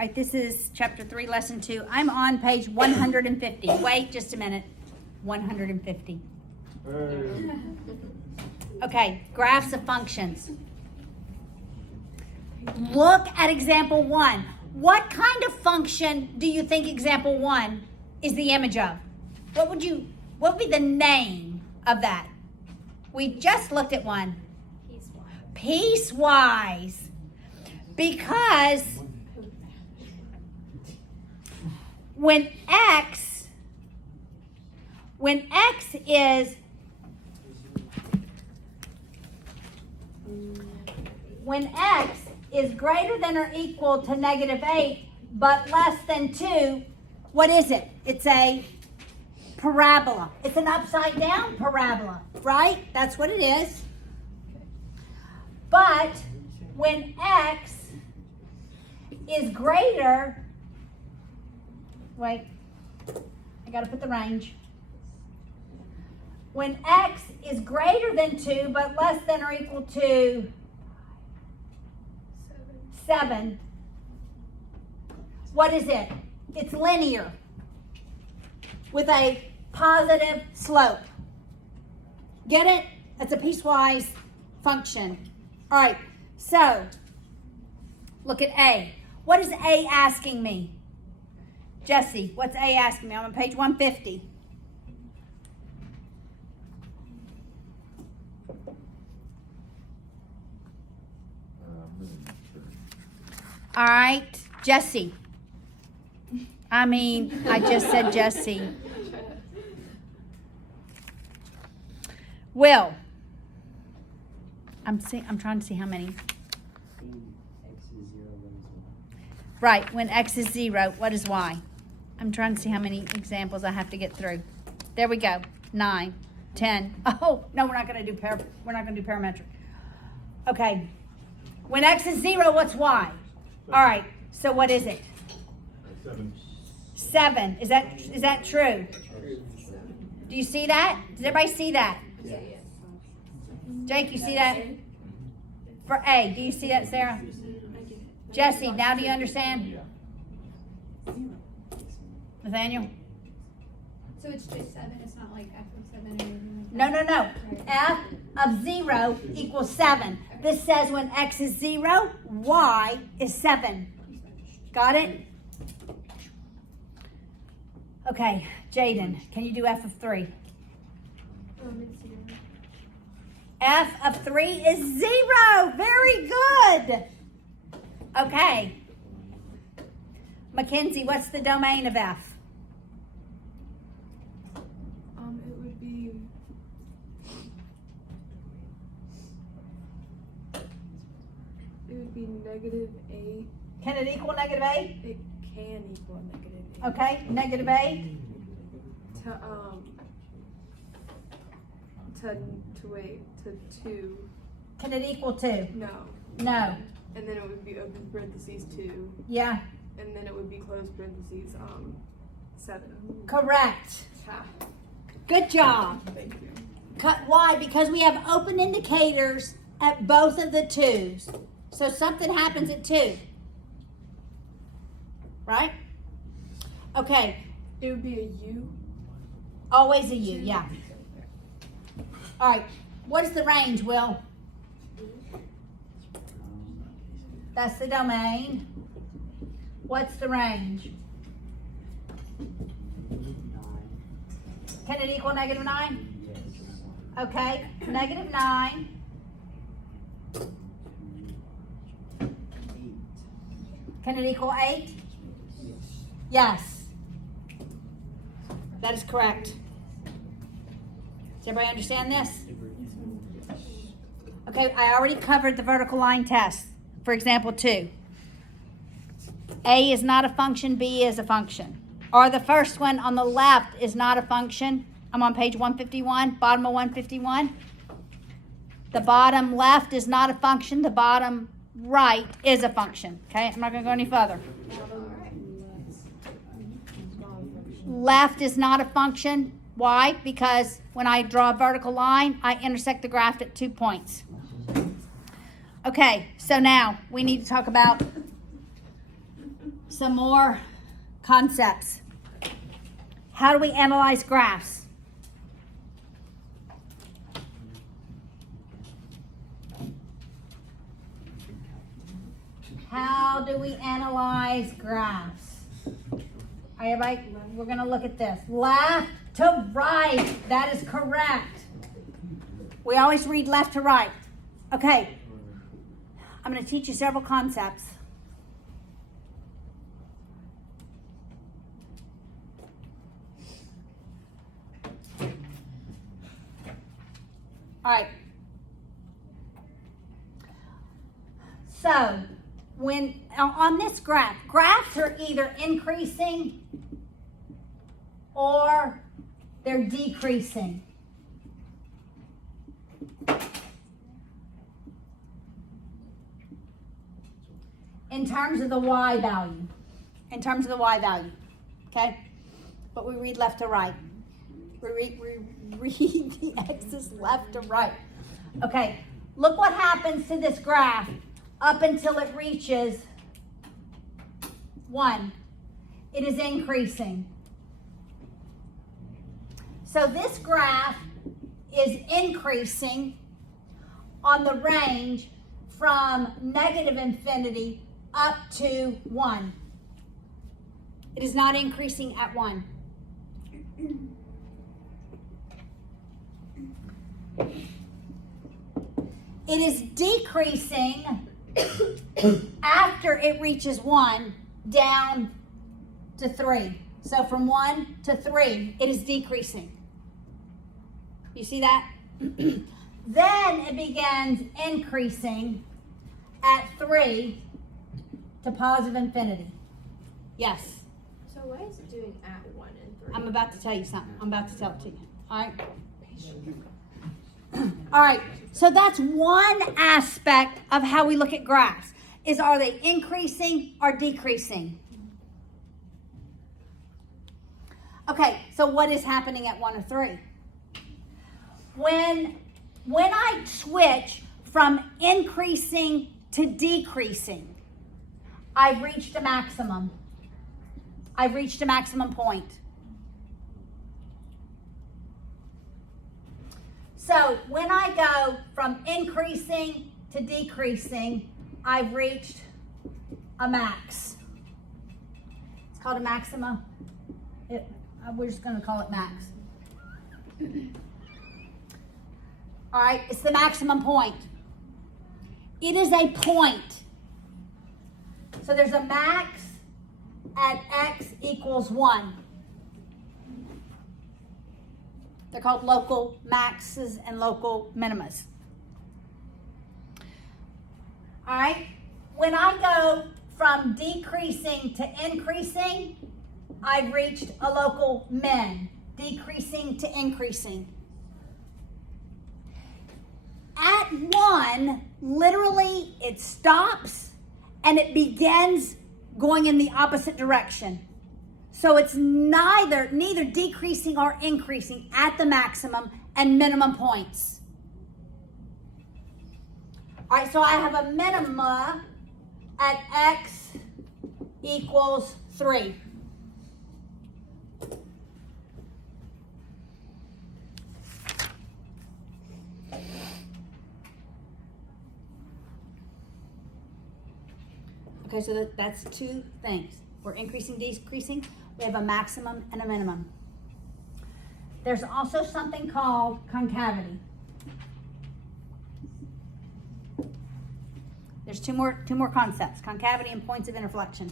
All right, this is chapter 3, lesson 2. I'm on page 150. Wait just a minute. 150. Okay, graphs of functions. Look at example 1. What kind of function do you think example 1 is the image of? What would be the name of that? We just looked at one. Piecewise. Because when x is greater than or equal to -8 but less than 2, what is it? It's a parabola. It's an upside down parabola, right? That's what it is. But when x is greater, wait, I gotta put the range. When x is greater than 2 but less than or equal to 7, what is it? It's linear with a positive slope. Get it? It's a piecewise function. All right, so look at A. What is A asking me? Jesse, what's A asking me? I'm on page 150. All right, Jesse. I just said Jesse. Will. I'm trying to see how many. Right, when x is 0, what is y? I'm trying to see how many examples I have to get through. There we go. 9, 10. Oh, no, we're not going to do parametric. Okay. When x is 0, what's y? All right. So what is it? 7. Is that true? Do you see that? Does everybody see that? Yes. Jake, you see that? For A, do you see that, Sarah? Jesse, now do you understand? Nathaniel? So it's just 7, it's not like f of 7 or anything like No. that? F of 0 equals 7. This says when x is 0, y is 7. Got it? Okay, Jaden, can you do f of 3? It's 0. F of 3 is 0. Very good. Okay. Mackenzie, what's the domain of f? It would be -8. Can it equal -8? It can equal -8. Okay, -8. To 2. Can it equal 2? No. No. And then it would be open parentheses 2. Yeah, And then it would be closed parentheses 7. correct. Ha. Good job. Thank you. Why? Because we have open indicators at both of the 2's. So something happens at 2. Right? Okay. It would be a U. Always a U, yeah. All right. What is the range, Will? That's the domain. What's the range? Can it equal -9? Okay, -9. Can it equal 8? Yes. That is correct. Does everybody understand this? Okay, I already covered the vertical line test. For example, 2. A is not a function, B is a function. Or the first one on the left is not a function. I'm on page 151, bottom of 151. The bottom left is not a function. The bottom right is a function. Okay, I'm not going to go any further. Left is not a function. Why? Because when I draw a vertical line, I intersect the graph at 2 points. Okay, so now we need to talk about some more concepts. How do we analyze graphs? How do we analyze graphs? All right, everybody, we're going to look at this. Left to right. That is correct. We always read left to right. Okay. I'm going to teach you several concepts. All right. So, when on this graph, graphs are either increasing or they're decreasing. In terms of the y value. In terms of the y value. Okay? But we read left to right. We read the x's left to right. Okay. Look what happens to this graph up until it reaches 1. It is increasing. So this graph is increasing on the range from negative infinity up to 1. It is not increasing at 1. It is decreasing after it reaches 1 down to 3. So from 1 to 3, it is decreasing. You see that? Then it begins increasing at 3 to positive infinity. Yes? So why is it doing at 1 and 3? I'm about to tell you something. I'm about to tell it to you. All right? All right. So that's one aspect of how we look at graphs. Is are they increasing or decreasing? Okay, so what is happening at 1 or 3? When I switch from increasing to decreasing, I've reached a maximum. I've reached a maximum point. So when I go from increasing to decreasing, I've reached a max. It's called a maxima. We're just going to call it max. All right, it's the maximum point. It is a point. So there's a max at x equals 1. They're called local maxes and local minimas. All right, when I go from decreasing to increasing, I've reached a local min, decreasing to increasing. At 1, literally it stops and it begins going in the opposite direction. So it's neither decreasing or increasing at the maximum and minimum points. All right, so I have a minima at x equals 3. Okay, so that's two things. We're increasing, decreasing. We have a maximum and a minimum. There's also something called concavity. There's two more concepts, concavity and points of interflexion.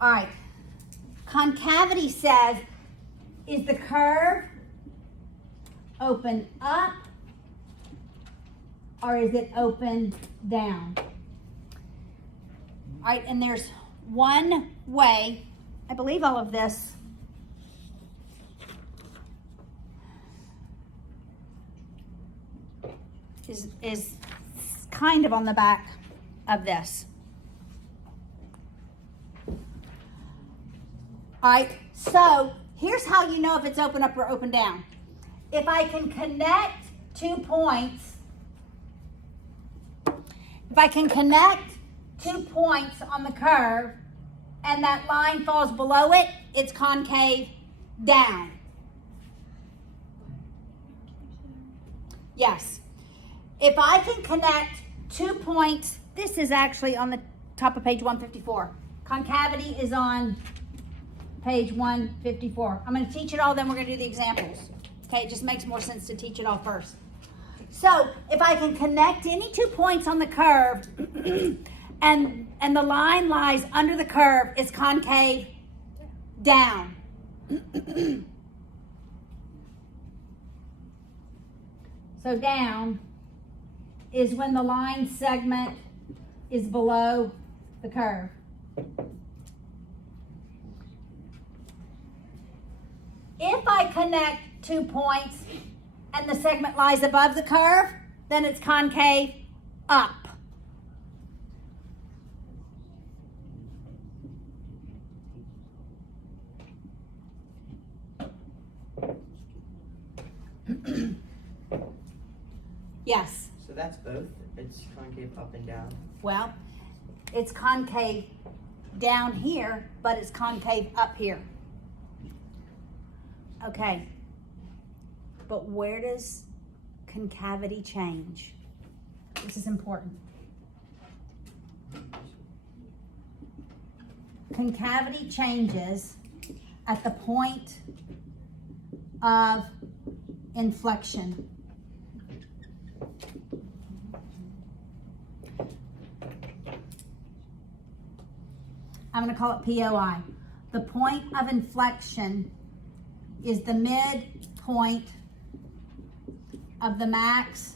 All right. Concavity says, is the curve open up or is it open down? All right, and there's one way, I believe all of this is kind of on the back of this. All right, so here's how you know if it's open up or open down. if I can connect 2 points, on the curve and that line falls below it, it's concave down. Yes. If I can connect 2 points, this is actually on the top of page 154. Concavity is on page 154. I'm going to teach it all, then we're going to do the examples. Okay, it just makes more sense to teach it all first. So if I can connect any 2 points on the curve and the line lies under the curve, it's concave down. So down is when the line segment is below the curve. If I connect 2 points and the segment lies above the curve, then it's concave up. Yes. So that's both? It's concave up and down? Well, it's concave down here, but it's concave up here. Okay. But where does concavity change? This is important. Concavity changes at the point of inflection. I'm going to call it POI. The point of inflection is the midpoint of the max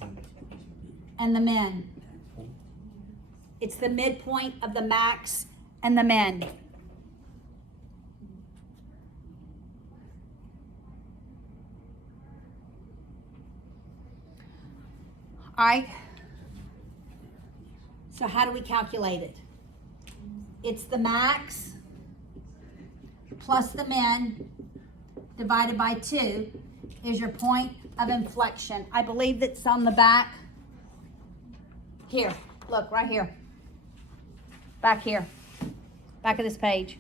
and the min. It's the midpoint of the max and the min. All right. So how do we calculate it? It's the max plus the min divided by 2 is your point of inflection. I believe that's on the back. Here, look, right here. Back here. Back of this page.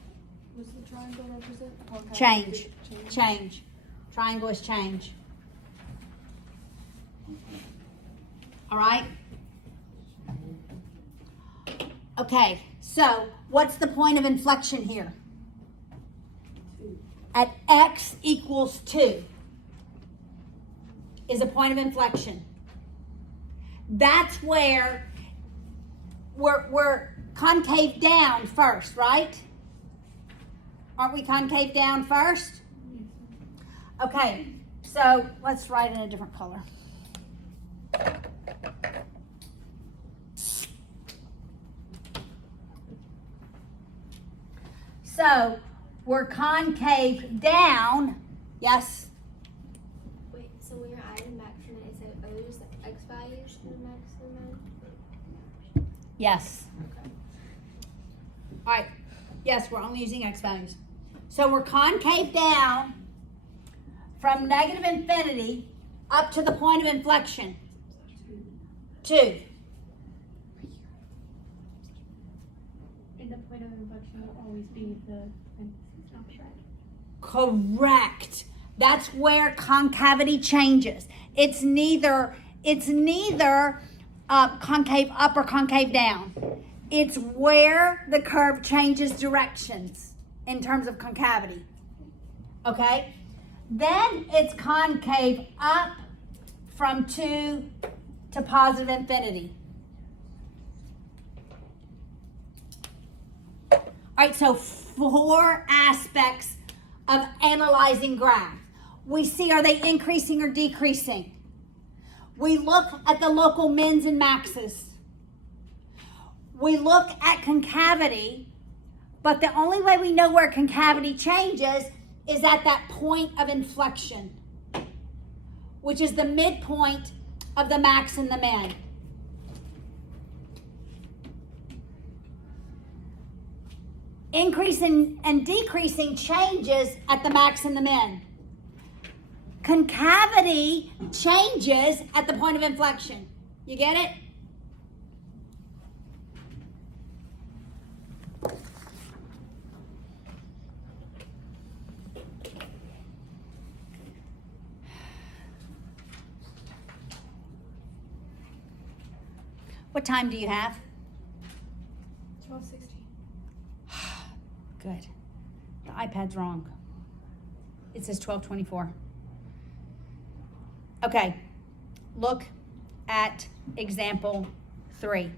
What's the triangle represent? Okay. Change. Change. Triangle is change. All right? Okay, so what's the point of inflection here? At x equals 2 is a point of inflection. That's where we're concave down first, right? Aren't we concave down first? Okay, so let's write in a different color. So we're concave down. Yes? Wait, so when you're adding max and min, is it always the x values for the max and min? Yes. Okay. All right. Yes, we're only using x values. So we're concave down from negative infinity up to the point of inflection. 2. And the point of inflection will always be the parentheses, not right? Correct. That's where concavity changes. It's neither concave up or concave down. It's where the curve changes directions in terms of concavity. Okay? Then it's concave up from 2 to positive infinity. All right, so 4 aspects of analyzing graph. We see, are they increasing or decreasing? We look at the local mins and maxes. We look at concavity, but the only way we know where concavity changes is at that point of inflection, which is the midpoint of the max and the min. Increasing and decreasing changes at the max and the min. concavity changes at the point of inflection. You get it? What time do you have? 12:16. Good. The iPad's wrong. It says 12:24. Okay. Look at example 3.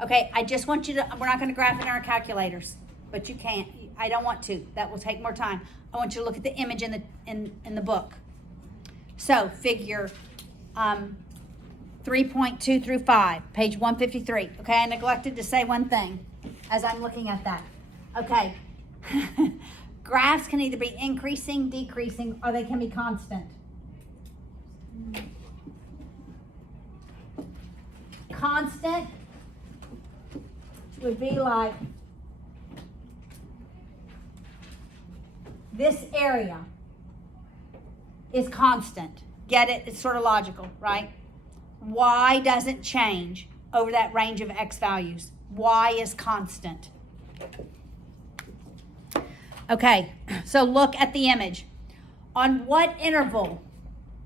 Okay, I just want you to, we're not going to graph it in our calculators, but you can't. I don't want to. That will take more time. I want you to look at the image in the book. So, figure 3.2 through 5, page 153. Okay, I neglected to say one thing as I'm looking at that. Okay, graphs can either be increasing, decreasing, or they can be constant. Constant would be like this area is constant. Get it? It's sort of logical, right? Y doesn't change over that range of X values. Y is constant. Okay, so look at the image. On what interval?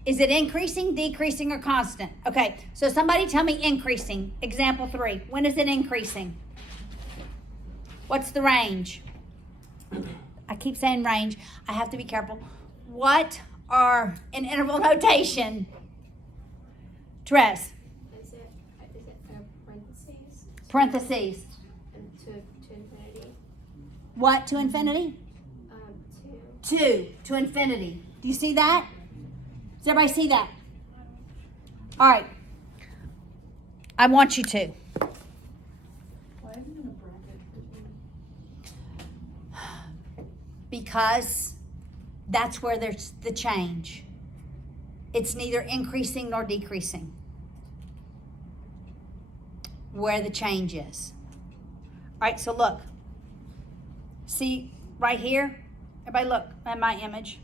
Is it increasing, decreasing, or constant? Okay, so somebody tell me increasing. Example 3. When is it increasing? What's the range? I keep saying range. I have to be careful. What are in interval notation? Tres. Is it parentheses? Parentheses. And to infinity? What to infinity? 2. 2 to infinity. Do you see that? Does everybody see that? All right. I want you to. Why isn't it a bracket? Because that's where there's the change. It's neither increasing nor decreasing. Where the change is. All right, so look. See right here? Everybody look at my image.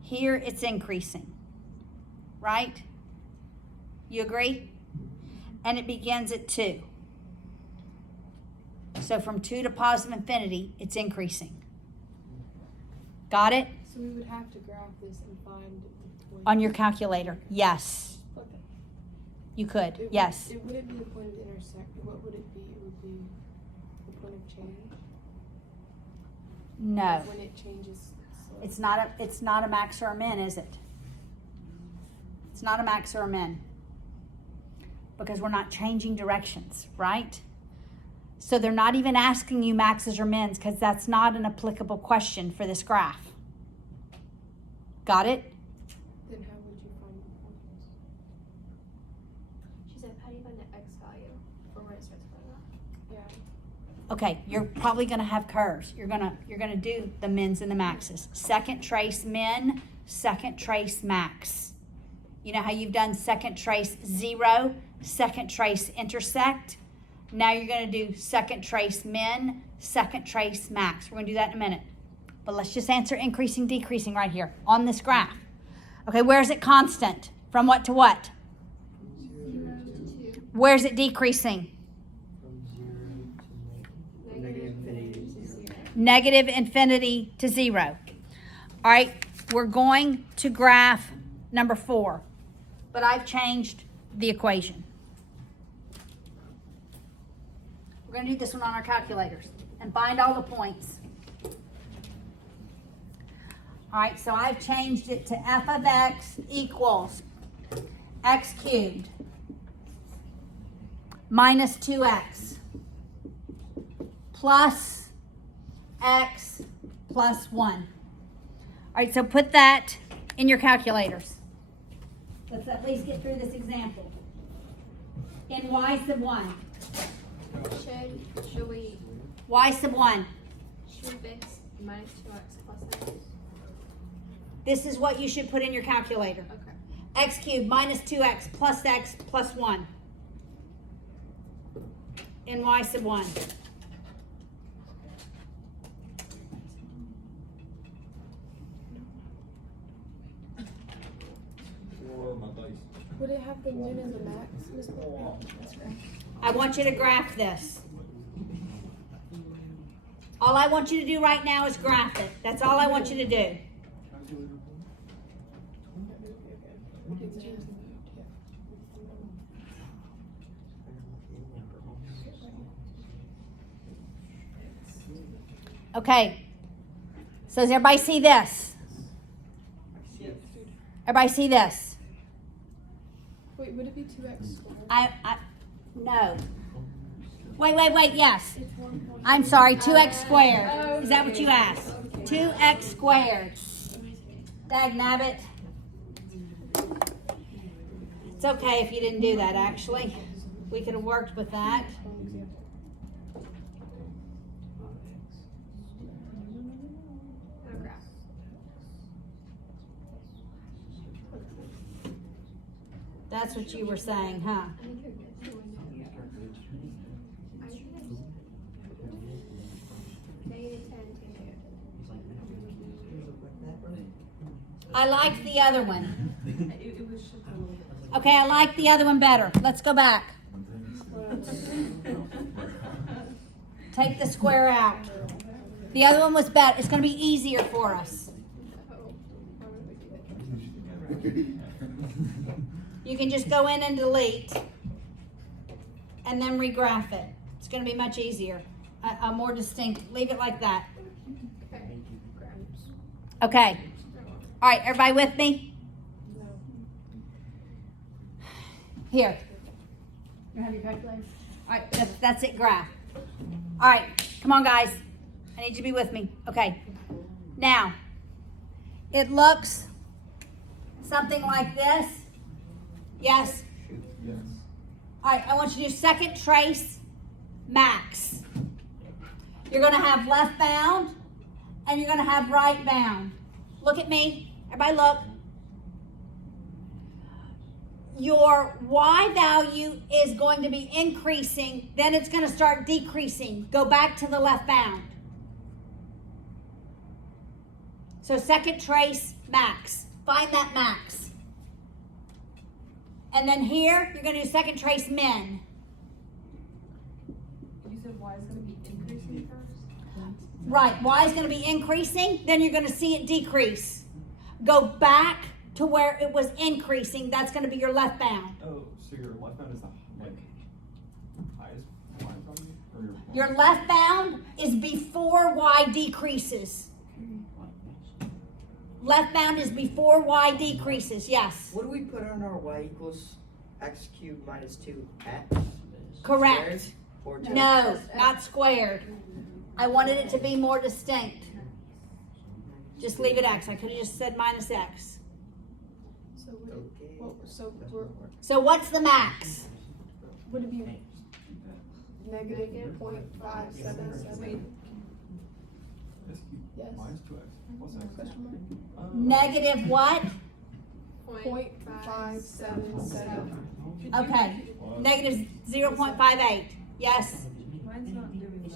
Here it's increasing. Right? You agree? And it begins at 2. So from 2 to positive infinity, it's increasing. Got it? So we would have to graph this and find the point. On your calculator. Yes. Okay. You could. It Yes. It wouldn't be the point of intersect. What would it be? It would be the point of change. No. When it changes. So It's not a max or a min, is it? It's not a max or a min. Because we're not changing directions, right? So they're not even asking you maxes or mins because that's not an applicable question for this graph. Got it? Then how would you find the points? She said, how do you find the X value for when it starts going up? Yeah. Okay, you're probably going to have curves. You're going to do the mins and the maxes. Second trace min, second trace max. You know how you've done second trace 0, second trace intersect? Now you're going to do second trace min, second trace max. We're going to do that in a minute. But let's just answer increasing, decreasing right here on this graph. Okay, where is it constant? From what to what? 0 to 2. Where is it decreasing? From 0 to negative infinity to 0. Negative infinity to 0. All right, we're going to graph number 4. But I've changed the equation. We're going to do this one on our calculators and find all the points. All right, so I've changed it to f of x equals x cubed minus 2x plus x plus 1. All right, so put that in your calculators. Let's at least get through this example. In y sub 1. Should we Y sub 1. fix minus 2x plus x? This is what you should put in your calculator. Okay. X cubed minus 2x plus 1. In y sub 1. Would it have the min and the max, Miss Blair? I want you to graph this. All I want you to do right now is graph it. That's all I want you to do. Okay. So does everybody see this? Everybody see this? Wait, would it be 2x squared? No. Wait, yes. I'm sorry, 2x squared. Is that what you asked? 2x squared. Dagnabbit. It's okay if you didn't do that, actually. We could have worked with that. That's what you were saying, huh? I like the other one. Okay, I like the other one better. Let's go back. Take the square out. The other one was better. It's going to be easier for us. You can just go in and delete and then regraph it. It's going to be much easier. A more distinct. Leave it like that. Okay. All right, everybody with me? Here. You have your calculator? All right, that's it, graph. All right, come on, guys. I need you to be with me. Okay. Now, it looks something like this. Yes? Yes. All right, I want you to do second trace max. You're going to have left bound and you're going to have right bound. Look at me. Everybody look. Your Y value is going to be increasing, then it's going to start decreasing. Go back to the left bound. So second trace max. Find that max. And then here, you're going to do second trace min. You said y is going to be increasing first? Right, Y is going to be increasing, then you're going to see it decrease. Go back to where it was increasing. That's going to be your left bound. Oh, so your left bound is the highest line from you? Or Your left bound is before Y decreases. Left bound is before Y decreases, yes. What do we put on our y equals x cubed minus 2x? Correct. Squared? Or two? No, not squared. I wanted it to be more distinct. Just leave it x. I could have just said minus x. So would it, Okay. well, So what's the max? would it be negative 0.577? Yes. minus 2x. What's x? Question mark? Negative what? 0.577. Okay. Negative 0.58. Yes. Mine's not doing that.